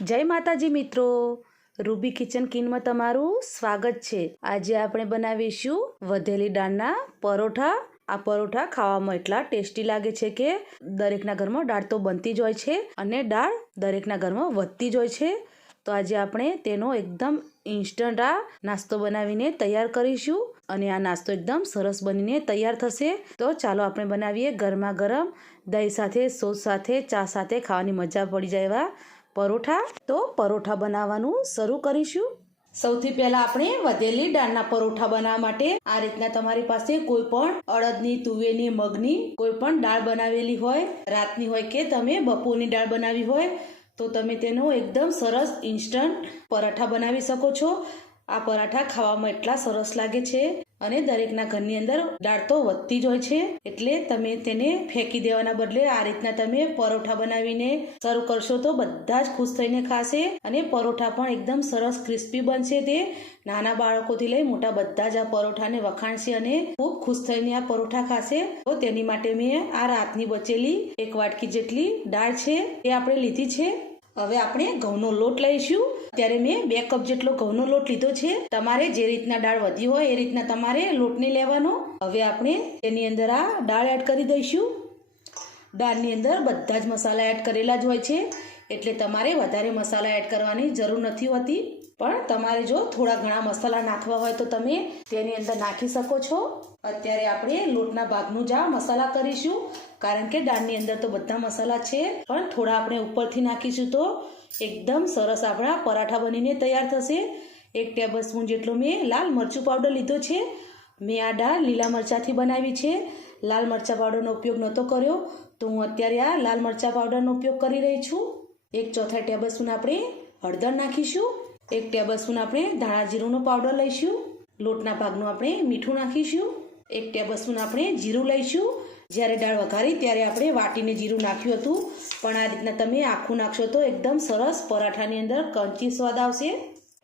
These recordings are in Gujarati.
જય માતાજી મિત્રો. રૂબી કિચન કિનમાં તમારું સ્વાગત છે. આજે આપણે બનાવીશું વધેલી દાળના પરોઠા. આ પરોઠા ખાવામાં એટલા ટેસ્ટી લાગે છે કે દરેકના ઘરમાં દાળ તો બનતી જ હોય છે અને દાળ દરેકના ઘરમાં વધતી જ હોય છે. તો આજે આપણે તેનો એકદમ ઇન્સ્ટન્ટ આ નાસ્તો બનાવીને તૈયાર કરીશું અને આ નાસ્તો એકદમ સરસ બનીને તૈયાર થશે. તો ચાલો આપણે બનાવીએ ગરમા ગરમ દહીં સાથે, સોસ સાથે, ચા સાથે ખાવાની મજા પડી જાય એવા પરોઠા? તો પરોઠા બનાવવાનું શરૂ કરીશું. સૌથી પહેલા આપણે વધેલી દાળના પરોઠા બનાવવા માટે આ રીતના તમારી પાસે કોઈ પણ અડદની, તુવેરની, મગની કોઈ પણ દાળ બનાવેલી હોય, રાતની હોય કે તમે બપોરની દાળ બનાવી હોય, તો તમે તેનો એકદમ સરસ ઇન્સ્ટન્ટ પરાઠા બનાવી શકો છો. આ પરાઠા ખાવામાં એટલા સરસ લાગે છે. અને દરેકના ઘરની અંદર દાળ તો વધતી જ હોય છે. એટલે તમે તેને ફેંકી દેવાના બદલે આ રીતના તમે પરોઠા બનાવીને સર્વ કરશો તો બધા જ ખુશ થઈને ખાશે અને પરોઠા પણ એકદમ સરસ ક્રિસ્પી બનશે તે. નાના બાળકોથી લઈ મોટા બધા જ આ પરોઠાને વખાણશે અને ખૂબ ખુશ થઈને આ પરોઠા ખાશે. તો તેની માટે મેં આ રાતની બચેલી એક વાટકી જેટલી દાળ છે, એ આપણે લીધી છે. હવે આપણે ઘઉંનો લોટ લઈશું. ત્યારે મેં બે કપ જેટલો ઘઉંનો લોટ લીધો છે. તમારે જે રીતના દાળ વધી હોય એ રીતના તમારે લોટને લેવાનો. હવે આપણે તેની અંદર આ દાળ એડ કરી દઈશું. દાળની અંદર બધા જ મસાલા એડ કરેલા જ હોય છે. એટલે તમારે વધારે મસાલા એડ કરવાની જરૂર નથી હોતી. પણ તમારે જો થોડા ઘણા મસાલા નાખવા હોય તો તમે તેની અંદર નાખી શકો છો. અત્યારે આપણે લોટના ભાગનું જ આ મસાલા કરીશું, કારણ કે દાળની અંદર તો બધા મસાલા છે. પણ થોડા આપણે ઉપરથી નાખીશું તો એકદમ સરસ આપણા પરાઠા બનીને તૈયાર થશે. એક ટેબલ સ્પૂન જેટલો મેં લાલ મરચું પાવડર લીધો છે. મેં આ દાળ લીલા મરચાંથી બનાવી છે. લાલ મરચાં પાવડરનો ઉપયોગ નહોતો કર્યો, તો હું અત્યારે આ લાલ મરચાં પાવડરનો ઉપયોગ કરી રહી છું. એક ચોથા ટેબલ સ્પૂન આપણે હળદર નાખીશું. એક ટેબલ સ્પૂન આપણે ધાણા જીરુંનો પાવડર લઈશું. લોટના ભાગનું આપણે મીઠું નાખીશું. એક ટેબલ સ્પૂન આપણે જીરું લઈશું. જ્યારે દાળ વઘારી ત્યારે આપણે વાટીને જીરું નાખ્યું હતું. પણ આ રીતના તમે આખું નાખશો તો એકદમ સરસ પરાઠાની અંદર કંચી સ્વાદ આવશે.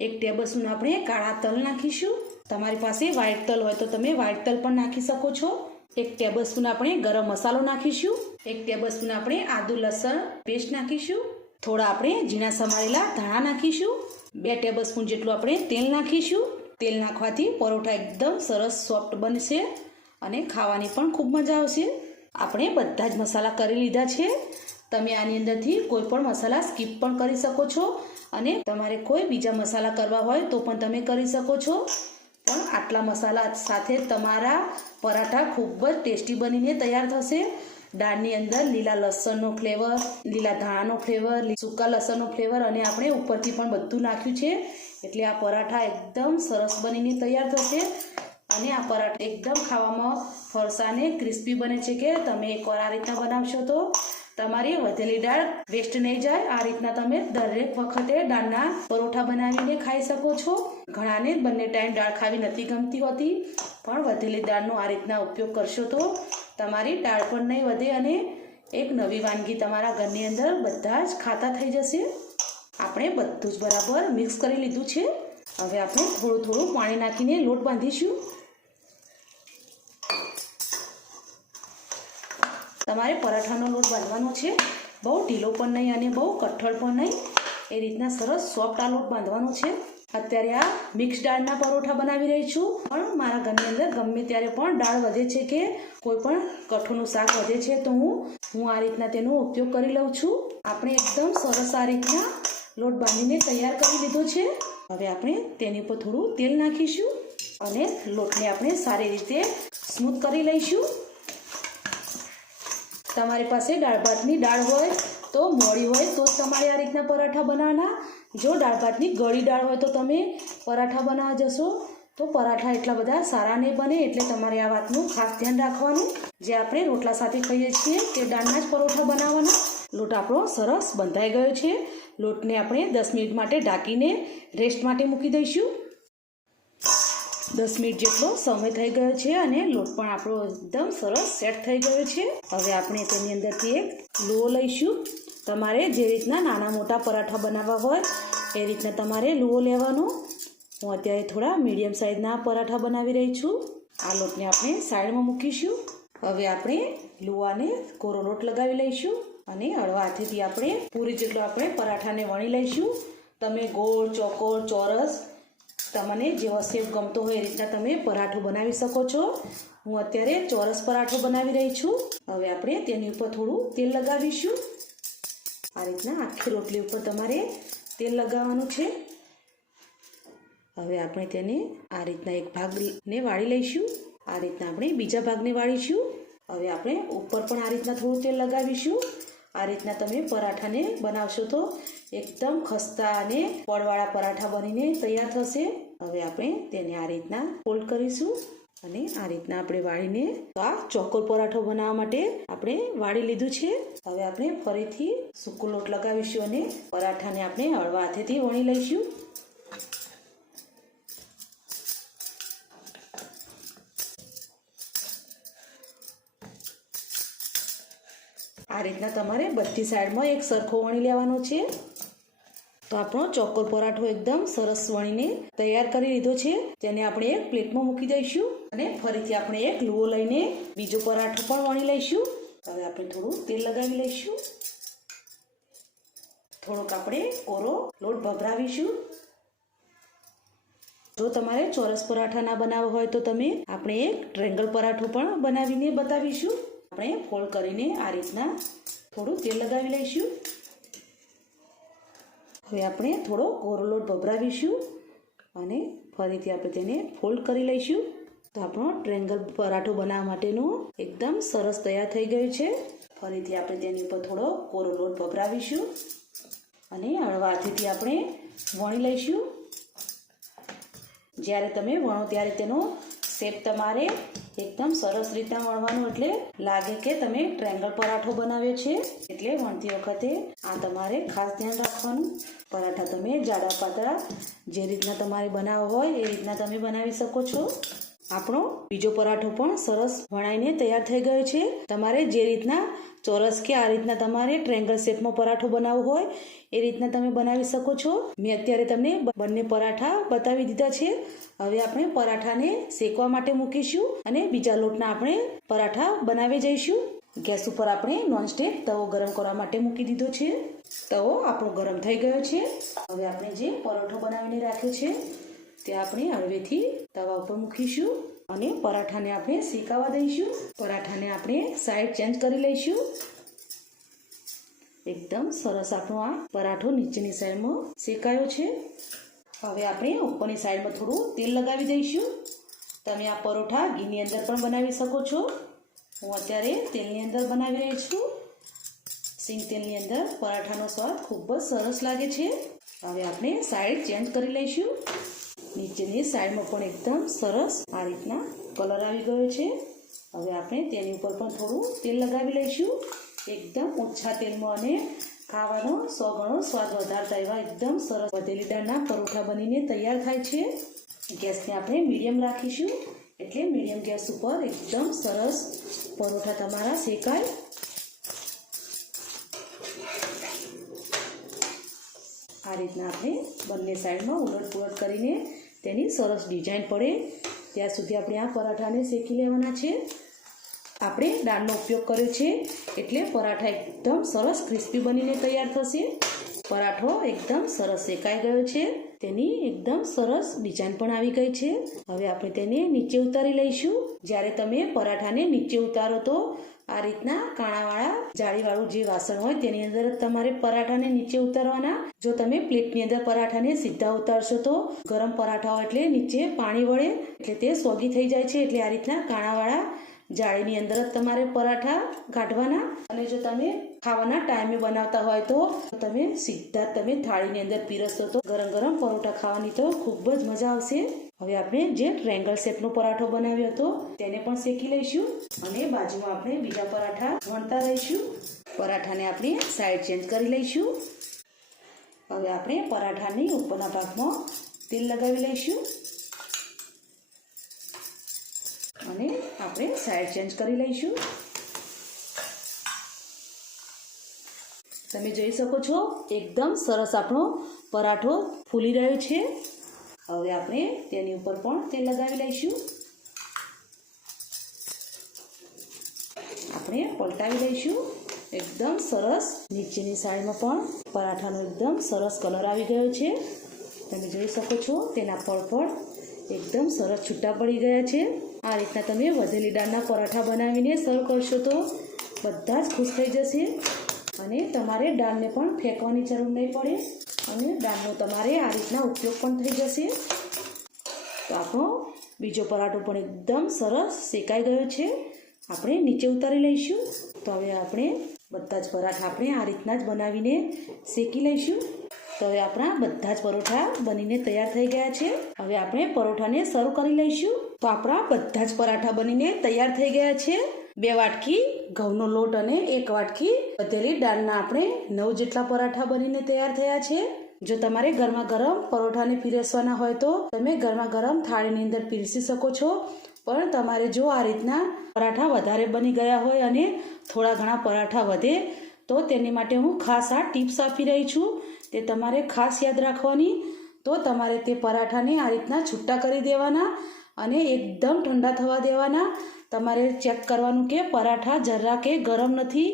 એક ટેબલ સ્પૂન આપણે કાળા તલ નાખીશું. તમારી પાસે વ્હાઇટ તલ હોય તો તમે વ્હાઇટ તલ પણ નાખી શકો છો. એક ટેબલ સ્પૂન આપણે ગરમ મસાલો નાખીશું. એક ટેબલ સ્પૂન આપણે આદુ લસણ પેસ્ટ નાખીશું. થોડા આપણે ઝીણા સમારેલા ધાણા નાખીશું. બે ટેબલ સ્પૂન જેટલું આપણે તેલ નાખીશું. તેલ નાખવાથી પરોઠા એકદમ સરસ સોફ્ટ બનશે અને ખાવાની પણ ખૂબ મજા આવશે. આપણે બધા જ મસાલા કરી લીધા છે. તમે આની અંદરથી કોઈ પણ મસાલા સ્કીપ પણ કરી શકો છો અને તમારે કોઈ બીજા મસાલા કરવા હોય તો પણ તમે કરી શકો છો. પણ આટલા મસાલા સાથે તમારા પરાઠા ખૂબ જ ટેસ્ટી બનીને તૈયાર થશે. દાળની અંદર લીલા લસણનો ફ્લેવર લીલા ધાણાનો ફ્લેવર સૂકા લસણનો ફ્લેવર અને આપણે ઉપરથી પણ બધું નાખ્યું છે. એટલે આ પરાઠા એકદમ સરસ બનીને તૈયાર થશે. અને આ પરાઠા એકદમ ખાવામાં ફરસાને ક્રિસ્પી બને છે કે તમે એકવાર આ રીતના બનાવશો તો તમારી વધેલી દાળ વેસ્ટ નહીં જાય. આ રીતના તમે દરેક વખતે દાળના પરોઠા બનાવીને ખાઈ શકો છો. ઘણાને બંને ટાઈમ દાળ ખાવી નથી ગમતી હોતી, પણ વધેલી દાળનો આ રીતના ઉપયોગ કરશો તો તમારી દાળ પણ નહીં વધે અને એક નવી વાનગી તમારા ઘરની અંદર બધા જ ખાતા થઈ જશે. આપણે બધું જ બરાબર મિક્સ કરી લીધું છે. હવે આપણે થોડું થોડું પાણી નાખીને લોટ બાંધીશું. તમારે પરાઠાનો લોટ બાંધવાનો છે. બહુ ઢીલો પણ નહીં અને બહુ કઠળ પણ નહીં. એ રીતના સરસ સોફ્ટ આ લોટ બાંધવાનો છે. અત્યારે આ મિક્સ દાળના પરોઠા બનાવી રહી છું. પણ મારા ઘરની અંદર ગમે ત્યારે પણ દાળ વધે છે કે કોઈ પણ કઠોળનું શાક વધે છે તો હું હું આ રીતના તેનો ઉપયોગ કરી લઉં છું. આપણે એકદમ સરસ આ રીતના લોટ બાંધીને તૈયાર કરી લીધો છે. હવે આપણે તેની ઉપર થોડું તેલ નાખીશું અને લોટને આપણે સારી રીતે સ્મૂથ કરી લઈશું. તમારી પાસે દાળ ભાતની દાળ હોય તો મોડી હોય તો તમારે આ રીતના પરાઠા બનાવવાના. જો દાળ ભાતની ગળી દાળ હોય તો તમે પરાઠા બનાવવા જશો. તો પરાઠા એટલા બધા સારા નહીં બને એટલે તમારે આ વાતનું ખાસ ધ્યાન રાખવાનું. જે આપણે રોટલા સાથે ખાઈએ છીએ તે દાળના જ પરોઠા બનાવવાના. લોટ આપણો સરસ બંધાઈ ગયો છે. લોટને આપણે દસ મિનિટ માટે ઢાંકીને રેસ્ટ માટે મૂકી દઈશું. દસ મિનિટ જેટલો સમય થઈ ગયો છે અને લોટ પણ આપણો એકદમ સરસ સેટ થઈ ગયો છે. હવે આપણે તેની અંદરથી એક લો લઈશું. તમારે જે રીતના નાના મોટા પરાઠા બનાવવા હોય, એ રીતના તમારે લુઓ લેવાનો. હું અત્યારે થોડા મીડિયમ સાઇઝના પરાઠા બનાવી રહી છું. આ લોટને આપણે સાઈડમાં મૂકીશું. હવે આપણે લુવાને કોરો લોટ લગાવી લઈશું અને હળવા હાથેથી આપણે પૂરી જેટલો આપણે પરાઠાને વણી લઈશું. તમે ગોળ ચોકોર ચોરસ, તમને જેવો શેપ ગમતો હોય એ રીતના તમે પરાઠો બનાવી શકો છો. હું અત્યારે ચોરસ પરાઠો બનાવી રહી છું. હવે આપણે તેની ઉપર થોડું તેલ લગાવીશું. આ રીતના આખી રોટલી ઉપર તમારે તેલ લગાવવાનું છે. હવે આપણે તેને આ રીતના એક ભાગને વાળી લઈશું. આ રીતના આપણે બીજા ભાગને વાળીશું. હવે આપણે ઉપર પણ આ રીતના થોડું તેલ લગાવીશું. આ રીતના તમે પરાઠાને બનાવશો તો એકદમ ખસ્તા અને પડવાળા પરાઠા બનીને તૈયાર થશે. હવે આપણે તેને આ રીતના ફોલ્ડ કરીશું. અને આ રીતના આપણે વાળીને આ ચોકોર પરાઠો બનાવવા માટે આપણે વાળી લીધું છે. હવે આપણે ફરીથી સૂકો લોટ લગાવીશું અને પરાઠાને આપણે હળવા હાથેથી વણી લઈશું. આ રીતના તમારે બધી સાઈડમાં એક સરખો વણી લેવાનો છે. તો આપણો ચોકોર પરાઠો એકદમ સરસ વણીને તૈયાર કરી લીધો છે. તેને આપણે એક પ્લેટમાં મૂકી દઈશું અને ફરીથી આપણે એક લુઓ લઈને બીજો પરાઠો પણ વણી લઈશું. હવે આપણે થોડું તેલ લગાવી લઈશું. થોડોક આપણે કોરો લોટ ભભરાવીશું. જો તમારે ચોરસ પરાઠા ના બનાવવા હોય તો તમે આપણે એક ટ્રેંગલ પરાઠો પણ બનાવીને બતાવીશું. આપણે ફોલ્ડ કરીને આ રીતના થોડું તેલ લગાવી લઈશું. હવે આપણે થોડો કોરો લોટ અને ફરીથી આપણે તેને ફોલ્ડ કરી લઈશું. તો આપણો ટ્રેંગલ પરાઠો બનાવવા માટેનું એકદમ સરસ તૈયાર થઈ ગયું છે. ફરીથી આપણે તેની ઉપર થોડો કોરો લોટ અને હળવા આપણે વણી લઈશું. જ્યારે તમે વણો ત્યારે તેનો શેપ તમારે એકદમ સરસ રીતના વણવાનું એટલે લાગે કે તમે ટ્રેંગલ પરાઠો બનાવ્યો છે. એટલે વણતી વખતે આ તમારે ખાસ ધ્યાન રાખવાનું. પરાઠા તમે જાડા પાતળા જે રીતના તમારે બનાવવો હોય એ રીતના તમે બનાવી શકો છો. આપણો બીજો પરાઠો પણ સરસ વણાઈને તૈયાર થઈ ગયો છે. તમારે જે રીતના ચોરસ કે આ રીતના તમારે ટ્રેંગલ શેપમાં પરાઠો બનાવવો હોય, એ રીતના તમે બનાવી શકો છો. મેં અત્યારે તમને બંને પરાઠા બતાવી દીધા છે. હવે આપણે પરાઠાને શેકવા માટે મૂકીશું અને બીજા લોટના આપણે પરાઠા બનાવી જઈશું. ગેસ ઉપર આપણે નોનસ્ટેક તવો ગરમ કરવા માટે મૂકી દીધો છે. તવો આપણો ગરમ થઈ ગયો છે. હવે આપણે જે પરોઠો બનાવીને રાખ્યો છે, તે આપણે હળવેથી તવા ઉપર મૂકીશું. અને પરાઠાને આપણે શેકાવા દઈશું. પરાઠાને આપણે સાઈડ ચેન્જ કરી લઈશું. એકદમ સરસ આપણો આ પરાઠો નીચેની સાઈડમાં શેકાયો છે. હવે આપણે ઉપરની સાઈડમાં થોડું તેલ લગાવી દઈશું. તમે આ પરોઠા ઘીની અંદર પણ બનાવી શકો છો. હું અત્યારે તેલની અંદર બનાવી રહી છું. સિંગ તેલની અંદર પરાઠાનો સ્વાદ ખૂબ જ સરસ લાગે છે. હવે આપણે સાઈડ ચેન્જ કરી લઈશું. નીચેની સાઈડમાં પણ એકદમ સરસ આ રીતના કલર આવી ગયો છે. હવે આપણે તેની ઉપર પણ થોડું તેલ લગાવી લઈશું. એકદમ ઓછા તેલમાં અને ખાવાનો સો ગણો સ્વાદ વધારતા એવા એકદમ સરસ વધેલી દાળના પરોઠા બનીને તૈયાર થાય છે. ગેસને આપણે મીડિયમ રાખીશું એટલે મીડિયમ ગેસ ઉપર એકદમ સરસ પરોઠા તમારા શેકાય. આ રીતના આપણે બંને સાઈડમાં ઉલટ પુલટ કરીને તેની સરસ ડિઝાઇન પડે. ત્યાં સુધી આપણે આ પરાઠાને શેકી લેવાના છે. આપણે દાળનો ઉપયોગ કર્યો છે એટલે પરાઠા એકદમ સરસ ક્રિસ્પી બનીને તૈયાર થશે. પરાઠો એકદમ સરસ શેકાઈ ગયો છે. તેની એકદમ સરસ ડિઝાઇન પણ આવી ગઈ છે. હવે આપણે તેને નીચે ઉતારી લઈશું. જ્યારે તમે પરાઠાને નીચે ઉતારો તો આ રીતના કાણાવાળા જાળીવાળું જે વાસણ હોય તેની અંદર તમારે પરાઠાને નીચે ઉતારવાના. જો તમે પ્લેટની અંદર પરાઠાને સીધા ઉતારશો તો ગરમ પરાઠા એટલે નીચે પાણી વળે એટલે તે સોગી થઈ જાય છે. એટલે આ રીતના કાણાવાળા જાળીની અંદર જ તમારે પરાઠા કાઢવાના અને જો તમે ખાવાના ટાઈમે બનાવતા હોય તો તમે સીધા તમે થાળીની અંદર પીરસતો તો ગરમ ગરમ પરોઠા ખાવાની તો ખૂબ જ મજા આવશે. હવે આપણે જે ટ્રેંગલ શેપનો પરાઠો બનાવ્યો હતો તેને પણ શેકી લઈશું અને બાજુમાં આપણે બીજા પરાઠા વણતા રહીશું. પરાઠાને આપણે સાઈડ ચેન્જ કરી લઈશું. હવે આપણે પરાઠાની ઉપરના ભાગમાં તેલ લગાવી લઈશું. આપણે સાઈડ ચેન્જ કરી લઈશું. તમે જોઈ શકો છો, એકદમ સરસ આપણો પરાઠો ફૂલી રહ્યો છે. હવે આપણે તેની ઉપર પણ તેલ લગાવી લઈશું. આપણે પલટાવી લઈશું. એકદમ સરસ, નીચેની સાઈડમાં પણ પરાઠાનો એકદમ સરસ કલર આવી ગયો છે. તમે જોઈ શકો છો, તેના પળ પણ એકદમ સરસ છૂટા પડી ગયા છે. આ રીતના તમે વધેલી દાળના પરાઠા બનાવીને સર્વ કરશો તો બધા જ ખુશ થઈ જશે અને તમારે દાળને પણ ફેંકવાની જરૂર નહીં પડે અને દાળનો તમારે આ રીતના ઉપયોગ પણ થઈ જશે. તો આપણો બીજો પરાઠો પણ એકદમ સરસ શેકાઈ ગયો છે. આપણે નીચે ઉતારી લઈશું. તો હવે આપણે બધા જ પરાઠા આપણે આ રીતના જ બનાવીને શેકી લઈશું. તો હવે આપણા બધા જ પરોઠા બનીને તૈયાર થઈ ગયા છે. હવે આપણે પરોઠાને સર્વ કરી લઈશું. તો આપણા બધા જ પરાઠા બનીને તૈયાર થઈ ગયા છે. બે વાટકી ઘઉંનો લોટ અને એક વાટકી વધેલી દાળના આપણે નવ જેટલા પરાઠા બનીને તૈયાર થયા છે. જો તમારે ગરમા ગરમ પરોઠાને પીરસવાના હોય તો તમે ગરમા ગરમ થાળીની અંદર પીરસી શકો છો. પણ તમારે જો આ રીતના પરાઠા વધારે બની ગયા હોય અને થોડા ઘણા પરાઠા વધે, તો તેની માટે હું ખાસ આ ટિપ્સ આપી રહી છું. તે તમારે ખાસ યાદ રાખવાની. તો તમારે તે પરાઠાને આ રીતના છૂટા કરી દેવાના. અને એકદમ ઠંડા થવા દેવાના. તમારે ચેક કરવાનું કે પરાઠા જરા કે ગરમ નથી.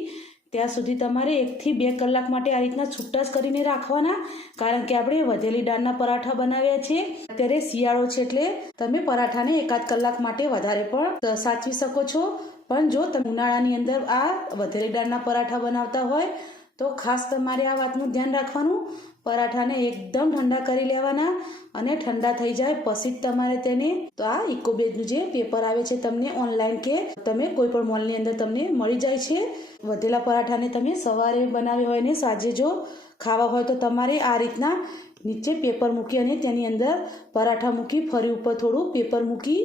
ત્યાં સુધી તમારે એકથી બે કલાક માટે આ રીતના છૂટા કરીને રાખવાના. કારણ કે આપણે વધેલી દાળના પરાઠા બનાવ્યા છે. અત્યારે શિયાળો છે એટલે તમે પરાઠાને એકાદ કલાક માટે વધારે પણ સાચવી શકો છો. પણ જો તમે ઉનાળાની અંદર આ વધેલી દાળના પરાઠા બનાવતા હોય, તો ખાસ તમારે આ વાતનું ધ્યાન રાખવાનું. પરાઠાને એકદમ ઠંડા કરી લેવાના અને ઠંડા થઈ જાય પછી જ તમારે તેને તો આ ઇકોબેજનું જે પેપર આવે છે તમને ઓનલાઈન કે તમે કોઈ પણ મોલની અંદર તમને મળી જાય છે. વધેલા પરાઠાને તમે સવારે બનાવ્યા હોય ને સાંજે જો ખાવા હોય તો તમારે આ રીતના નીચે પેપર મૂકી અને તેની અંદર પરાઠા મૂકી ફરી ઉપર થોડું પેપર મૂકી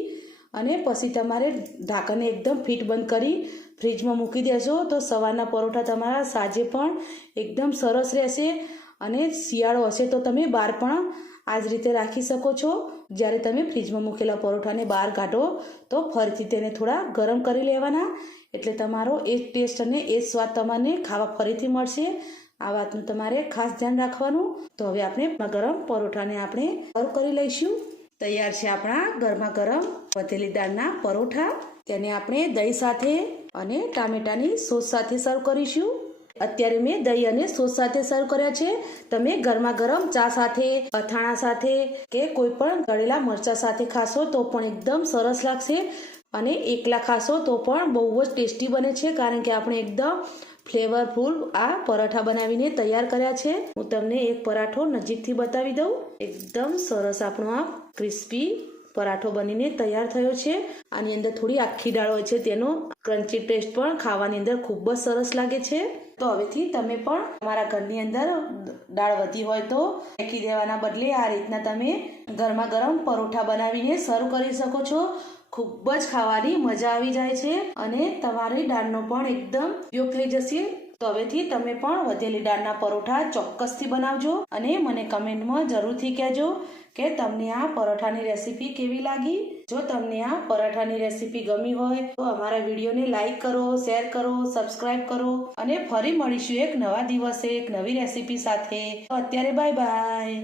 અને પછી તમારે ઢાંકણને એકદમ ફિટ બંધ કરી ફ્રીજમાં મૂકી દેશો તો સવારના પરોઠા તમારા સાંજે પણ એકદમ સરસ રહેશે. અને શિયાળો હશે તો તમે બહાર પણ આ જ રીતે રાખી શકો છો. જ્યારે તમે ફ્રીજમાં મૂકેલા પરોઠાને બહાર કાઢો, તો ફરીથી તેને થોડા ગરમ કરી લેવાના. એટલે તમારો એ ટેસ્ટ અને એ સ્વાદ તમને ખાવા ફરીથી મળશે. આ વાતનું તમારે ખાસ ધ્યાન રાખવાનું. તો હવે આપણે ગરમ પરોઠાને આપણે સર્વ કરી લઈશું. તૈયાર છે આપણા ગરમા ગરમ વધેલી દાળના પરોઠા. તેને આપણે દહીં સાથે અને ટામેટાની સોસ સાથે સર્વ કરીશું. અત્યારે મેં દહીં અને સોસ સાથે સર્વ કર્યા છે. તમે ગરમા ગરમ ચા સાથે, અથાણા સાથે કે કોઈ પણ ગળેલા મરચા સાથે ખાશો તો પણ એકદમ સરસ લાગશે અને એકલા ખાશો તો પણ બહુ જ ટેસ્ટી બને છે કારણ કે આપણે એકદમ ફ્લેવરફુલ આ પરાઠા બનાવીને તૈયાર કર્યા છે. હું તમને એક પરાઠો નજીકથી બતાવી દઉં. એકદમ સરસ આપણો આ ક્રિસ્પી પરાઠો બનીને તૈયાર થયો છે. આની અંદર થોડી આખી દાળ હોય છે, તેનો ક્રન્ચી ટેસ્ટ પણ ખાવાની અંદર ખૂબ જ સરસ લાગે છે. તો હવેથી તમે પણ તમારા ઘરની અંદર દાળ વધી હોય તો ફેંકી દેવાના બદલે આ રીતના તમે ગરમા ગરમ પરોઠા બનાવીને સર્વ કરી શકો છો. ખૂબ જ ખાવાની મજા આવી જાય છે અને તમારી દાળનો પણ એકદમ ઉપયોગ થઈ જશે. તો હવેથી તમે પણ વધેલી દાળના પરોઠા ચોક્કસથી બનાવજો અને મને કમેન્ટમાં જરૂરથી કહેજો કે તમને આ પરોઠાની રેસીપી કેવી લાગી. જો તમને આ પરોઠાની રેસીપી ગમી હોય તો અમારા વિડીયોને લાઈક કરો, શેર કરો, સબસ્ક્રાઇબ કરો અને ફરી મળીશું એક નવા દિવસે એક નવી રેસીપી સાથે. અત્યારે બાય બાય.